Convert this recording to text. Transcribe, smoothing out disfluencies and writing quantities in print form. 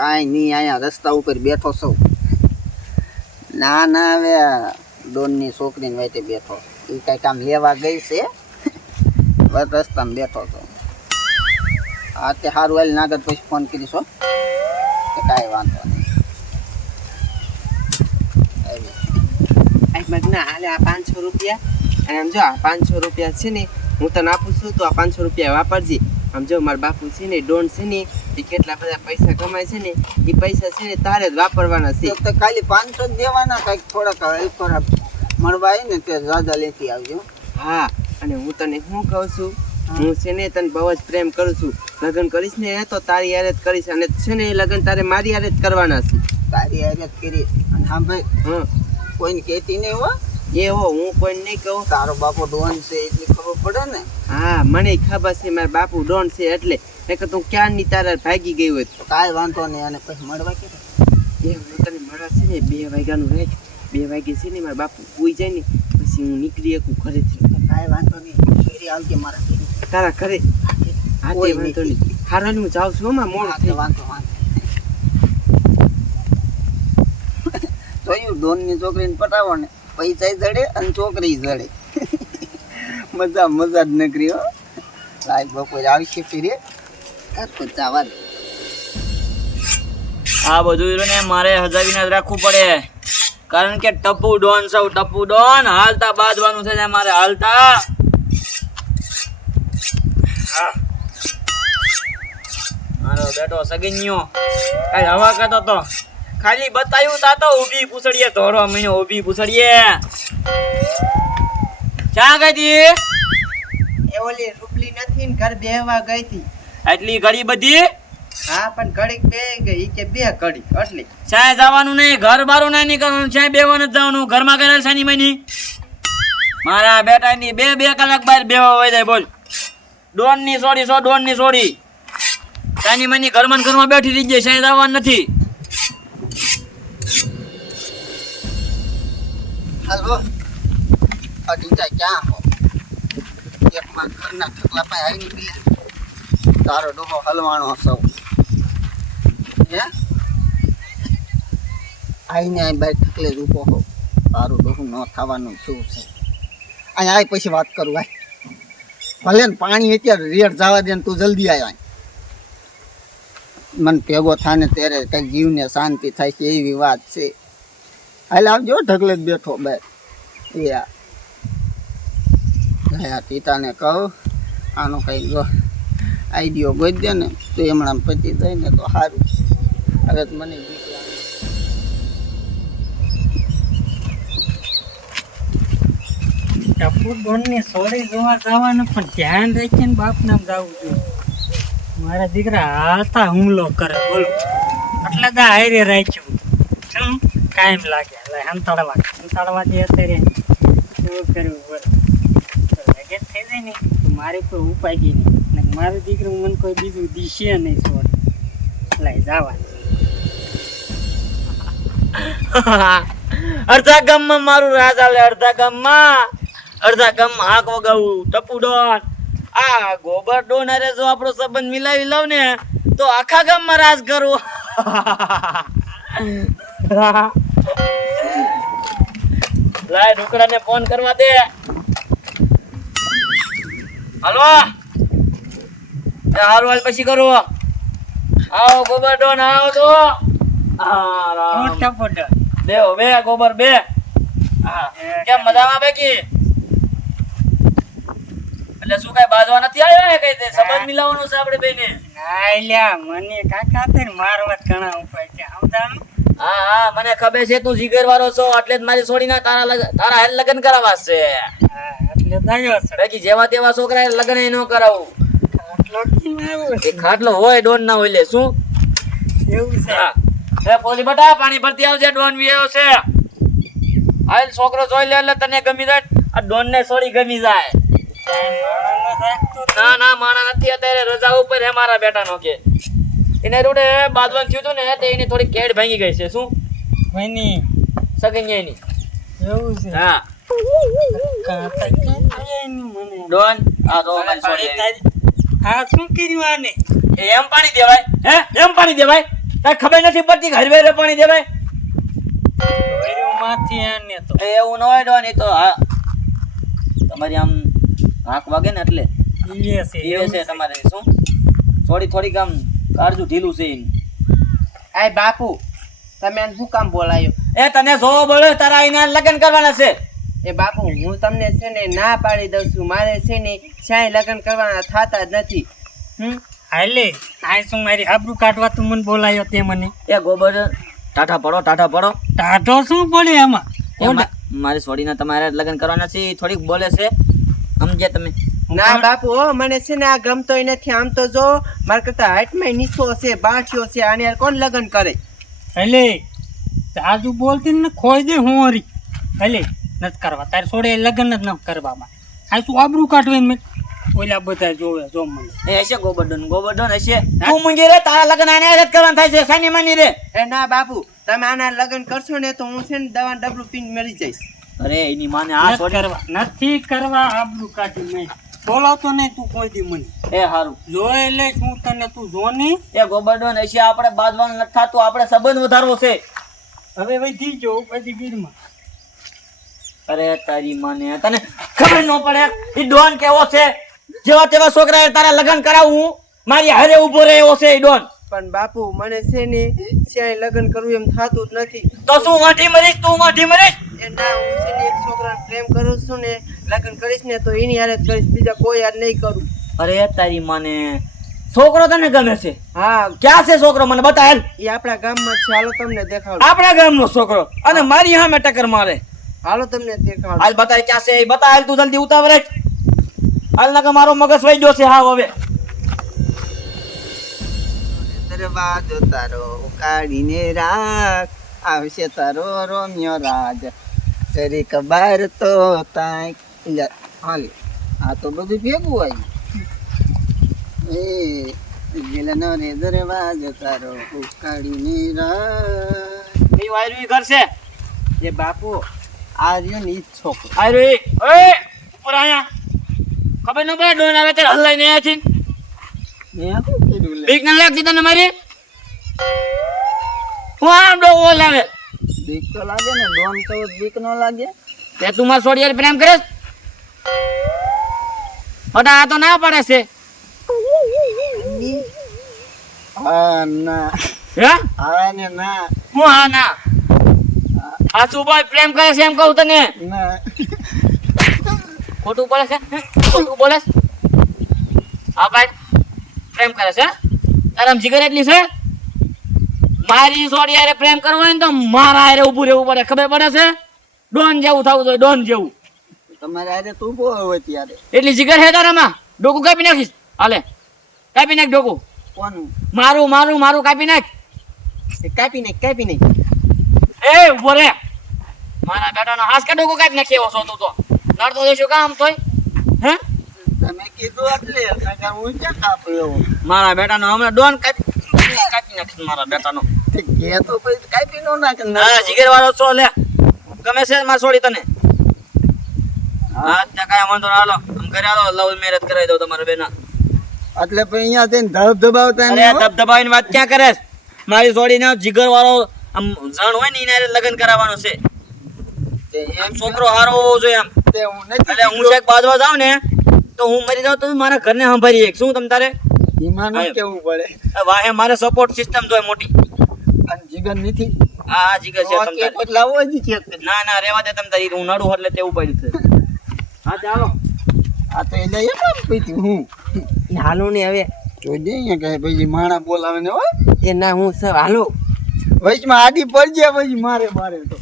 કાંઈ નહીં, અહીંયા રસ્તા ઉપર બેઠો છું. ના ના, હવે ડોનની છોકરીને વાતે બેઠો. એ કાંઈ કામ લેવા ગઈ છે, બસ રસ્તામાં બેઠો છો. હા તે સારું હાલ, નાગર પછી ફોન કરીશ હો. કાંઈ વાંધો નહીં. ના હાલે આ 500 રૂપિયા, અને આમ જો આ 500 રૂપિયા છે ને હું તને આપું છું, તો આ 500 રૂપિયા વાપરજે. આમ જો મારા બાપુ છે ને ડોન છે ને એ કેટલા બધા પૈસા કમાય છે ને, એ પૈસા છે ને તારે જ વાપરવાના છે. તો ખાલી 500 જ દેવાના, કંઈક થોડાક ખરાબ મળવા આવે ને તે જ્યાદા લેતી આવજો. હા, અને હું તને શું કહું છું, હું છે ને તને બહુ જ પ્રેમ કરું છું. લગ્ન કરીશ ને તો તારી હારે જ કરીશ, અને છે ને લગ્ન તારે મારી હારે જ કરવાના છે. તારી હારે જ કરીશ. અને હા ભાઈ, હા, કોઈને કહેતી નહીં હો. એ હો, હું કોઈને નહીં કહું. તારો બાપો ડોન છે એટલી ખબર પડે ને. હા, મને ખબર છે મારા બાપુ ડોન છે એટલે, નકર તું ક્યાં ની તારા ભાગી ગઈ હોત. કાંઈ વાંધો નહીં. અને પછી મળવા કે એ હું તને મળવા છે ને 2 વાગ્યાનું રાખ. 2 વાગે છે ને મારા બાપુ સુઈ જાય ને પછી હું નીકળી શકું ઘરેથી. કાંઈ વાંધો નહીં. ફેરી આવજે મારા ઘરે. તારા ઘરે? હા, તે વાંધો નહીં. હારું હું જાઉં છું. મોડું થઈ. વાંધો જોયું, ડોનની છોકરીને પટાવો ને પૈસા જડે અને છોકરી જડે. મજા મજા જ નકરી હો. લાઈ બપોરે આવશે ફેરે જવા દે. આ બધું ને મારે હજાવીને જ રાખવું પડે, કારણ કે ટપુ ડોન સૌ ટપુ ડોન હાલતા બાંધવાનું છે મારે. હાલતા મારો બેટો સગન્યો કઈ હવા કરતો તો ખાલી બતાવ્યું તા તો ઊભી પૂછડીએ ધોરો મહિનો ઊભી પૂછડીએ. ચા ગઈ હતી? એ ઓલી રૂપલી નથી ને ઘર બેહવા ગઈ હતી. એટલી ઘડી બધી? હા, પણ ઘડીક બે ગઈ કે 2 ઘડી એટલે ચાય જવાનું નહીં, ઘર બારું નહીં નીકળવાનું, ચાય બેવાનું જ જવાનું. ઘરમાં કરેલ સાની મની મારા બેટાની 2 કલાક બહાર બેવા હોય જાય. બોલ, ડોન ની સોડી ડોન ની સોડી સાની મની ઘરમાં ઘરમાં બેઠી રહી જાય, ચાય જવાનું નથી. હાલો, અડીજા ક્યાં હો? એક માં ઘરના ઠકલા પાસે આવીને બી તારો ડોહો હલવાણો સૌ હે આઈને આ બાઈ ઠકલે જ ઊભો હો. તારું ડોહું ન થવાનું શું છે? અહીંયા આય પછી વાત કરું. ભાઈ ભલે ને પાણી અત્યારે રેડ જવા દે ને તું જલ્દી આવ્યા. મન ભેગો થાને ત્યારે કંઈક જીવને શાંતિ થાય છે એવી વાત છે. હાલ આવજો, ઢગલે જ બેઠો ભાઈ. યા ટીટાને કહું આનો કંઈક જો આઈડિયો ગોઈ દે ને તો હમણાં પતી જાય ને તો સારું. હવે મને બીક લાગે. ટપુ ડોનની સોરી જોવા જવાનું, પણ ધ્યાન રાખીને બાપ નામ જવું જોઈએ. મારા દીકરા હાલતા હુમલો કરે, બોલો એટલે દા હારે રાખ્યું. શું કાયમ લાગે હંતાડવા દે અત્યારે એવું કરવું. બોલો લગન થઈ જાય ને તો મારે કોઈ ઉપાય નહીં, ને મારું દીકરું મને કોઈ બીજું દિશે નહીં છોડ લઈ જવા. અડધા ગામમાં મારું રાજ હાલે, અડધા ગામમાં હાક વગાવું. ટપુ ડોન આ ગોબર ડોન અરે જો આપણો સંબંધ મિલાવી લઉં ને તો આખા ગામમાં રાજ કરું. લાય ઢોકળાને ફોન કરવા દે. હાલો, હારું હાલ પછી કરું. આવો ગોબર ડોન આવો તો. ટપુ ડોન બેહો બે ગોબર બે. કેમ મજામાં બેકી? એટલે શું કઈ બાજવા નથી આવ્યો? કઈ સંબંધ મિલાવવાનો છે આપણે બેને? ના લ્યા, મને કાકા તે મારવા ઘણા ઉપાય છે સમજાણું. હા હા, મને ખબર છે તું જીગર વાળો છો, એટલે જ મારી છોડીના તારા હાલ લગ્ન કરાવવા છે. હા, એટલે દાયો છે. બાકી જેવા તેવા છોકરા લગ્ન ન કરાવું. ખાટલો કેમ આવ્યો એ ખાટલો હોય ડોન ના હોય લે શું એવું છે? હા, એ પોલી બટા પાણી ભરતી આવજે, ડોન વિયો છે. હાલ છોકરો જોઈ લે એટલે તને ગમી જાય. આ ડોન ને છોડી ગમી જાય. ના ના, માણા નથી, અત્યારે રજા ઉપર હે મારા બેટા નો. કે એને રોડે બાદવાન થયું હતું ને તે એની થોડી કેડ ભાંગી ગઈ છે. શું ભાઈની સગન્યાની? એવું છે? હા ડોન આ તો અમારી છોડી. હા, શું કર્યું આને? એમ પાણી દેવાય? હે એમ પાણી દેવાય? તારે ખબર નથી પડતી ઘર વેરે પાણી દેવાય માંથી આને તો એવું ન હોય ડોન. એ તો હા તમારી આમ હાક વાગે ને એટલે ઈએ છે એ છે તમારે શું થોડીક આમ કાળજું ઢીલું છે ઈ. આય બાપુ તમે આને શું કામ બોલાયો? એ તને જોવો બોલે તારા એના લગ્ન કરવાના છે. એ બાપુ હું તમને છે ને ના પાડી દઉં છું. મારે છે ને ક્યાંય લગ્ન કરવાના થતા જ નથી. હાલે આ શું મારી આબરૂ કાઢવા તું મને બોલાયો તે મને એ ગોબર ટાટા પડો ટાઢો શું બોલે એમાં એ મારી છોડીને તમારે લગ્ન કરવાના છે. ઈ થોડીક બોલે છે સમજ્યા તમે? ના બાપુ હો, મને છે ને આ ગમતોય નથી. આમ તો જો મારા કરતા હાઈટમાં નીચો છે, બાઠિયો છે, આને યાર કોણ લગ્ન કરે? હાલે આજુ બોલતી ને ખોઈ દે હું હરી. હાલે નથી કરવા તારે છોડે લગ્ન જ ન કરવામાં. આ શું આબરૂ કાઢવે મેં ઓલા બધા જોવે જો મને એ હશે ગોબરડોન હશે. તું મુંજી રે તારા લગ્ન આને જ કરવાના થાય છે. સાની માની રે. એ ના બાપુ તમે આના લગ્ન કરશો ને તો હું છે ને દવા ડબલું પીને મરી જઈશ. અરે એની માને આ છોડી નથી કરવા આબરૂ કાઢી મેં બોલાવતો નહીં તું કોઈ દી મને એ હારું જોઈ લે શું તને તું જો નહીં એ ગોબરડોન હશે. આપણે બાજવાનું નથી થાતું. આપણે સંબંધ વધારવો છે. હવે વધી જો બધી ગીરમાં અરે તારી માને તને ખબર ન પડે ઈ ડોન કેવો છે? જેવા તેવા છોકરા તારા લગ્ન કરાવું મારી હારે ઉભો રહે એવો છે ઈ ડોન. પણ બાપુ મને છે ને ક્યાંય લગ્ન કરવું એમ થતું જ નથી. તો શું વાંઢી મરીશ? તું વાંઢી મરીશ? એ ના હું છે ને એક છોકરાને પ્રેમ કરું છું ને લગ્ન કરીશ ને તો એની હારે જ કરીશ, બીજા કોઈ યાર નહીં કરું. અરે તારી માને છોકરો તને ગમે છે? હા ક્યાં છે છોકરો? મને બતા હાલ. એ આપણા ગામમાં જ છે. હાલો તમને દેખાડું. આપણા ગામનો છોકરો અને મારી સામે ટક્કર મારે. હાલો તમને દેખાડું. હાલ બતાય ક્યાં છે? બતા હાલ. તું જલ્દી ઉતાવળ રાખ. હાલ ના કે મારો મગજ વઈ ગયો છે. હા હવે દરવાજો તારો કાઢીને રાખ, આવશે તારો રોમિયો રાજ. જરીક બાર તો તાય હાલ. આ તો બધું ભેગું આવ્યું. એ ગેલનો રે દરવાજો તારો કાઢીને રાખ. ઈ વાયરું ઘર છે. એ બાપુ આ રહ્યો ને ઈ જ છોકરો. આયરું ઓય ઉપર આયા. ખબર ન પડે ડોન આવે ત્યારે હલાઈને આયા છે. મેં શું કીધું લે? બીક ન લાગતી તને મારી? હું આમ ડો લાવે. બીક તો લાગે ને, ડોન તો બીક ન લાગે. તે તું માર છોડી યાર પ્રેમ કરે? ઓટા આ તો ના પડે છે. હા ના, હે હા ને ના, હું હા ના. આ તું બોલ પ્રેમ કરે છે એમ કહું તને? ના. ખોટું બોલે છે? ખોટું બોલે છે? હા ભાઈ પ્રેમ કરે છે? તારામ જીગર એટલી છે? મારી છોડી યારે પ્રેમ કરવો હોય ને તો મારા યારે ઊભું રહેવું પડે. ખબર પડે છે? ડોન જેવું થવું જોઈએ, ડોન જેવું. તમારે આજે તું બહુ હવે ત્યારે એટલી જીગર હે તારામાં? ડોકું કાપી નાખીશ. હાલે કાપી નાખ ડોકું. કોનું? મારું કાપી નાખ. કાપી નાખ. એ ઉભો રે. મારા બેટાનો હાથ કે ડોકું કાપી નાખી એવો છો તું તો. નડતો દેશો કામ તોય હે? તમે કીધું એટલે નકર હું ક્યાં કાપ્યો એવો? મારા બેટાનો હમણાં ડોન કાપી નાખીશ મારા બેટાનો. તે કે તો પછી કાપી નો નાખે. હા જીગર વાળો છો લે. ગમે છે માર છોડી તને? હા ત્યાં કાંઈ વાંધો ના. હાલો આમ ઘરે હાલો, લવ મેરેજ કરાવી દઉં તમારા બેના. એટલે પછી અહીંયા જઈને ધબધબાવતા અરે નહીં હો. ધબધબાવીની વાત ક્યાં કરે? મારી છોડીને જીગર વાળો આમ જણ હોય ને એને હારે લગ્ન કરાવવાનું છે. તે એમ છોકરો હારો હોવો જોઈએ એમ. તે હું નથી એટલે હું શેક બાજવા જાઉં ને તો હું મરી જાઉં તો મારા ઘરને સંભાળી એક. શું તમ તારે? ઈમાનું કેવું પડે. વાહે મારે સપોર્ટ સિસ્ટમ જોઈએ મોટી. અને જીગર નથી. હા જીગર છે તમ કે તારે. પછી લાવવો જ છે. ના રેવા દે તમ તારી. હું નડું એટલે તેવું પડ્યું છે. હા ચાલો. આ તો એટલે એમ પીતી હું હાલો ને હવે. જોજે અહીંયા કહે પછી માણા બોલાવે ને હોય. એ ના હું સર હાલો. વચમાં આડી પડી જાય પછી મારે તો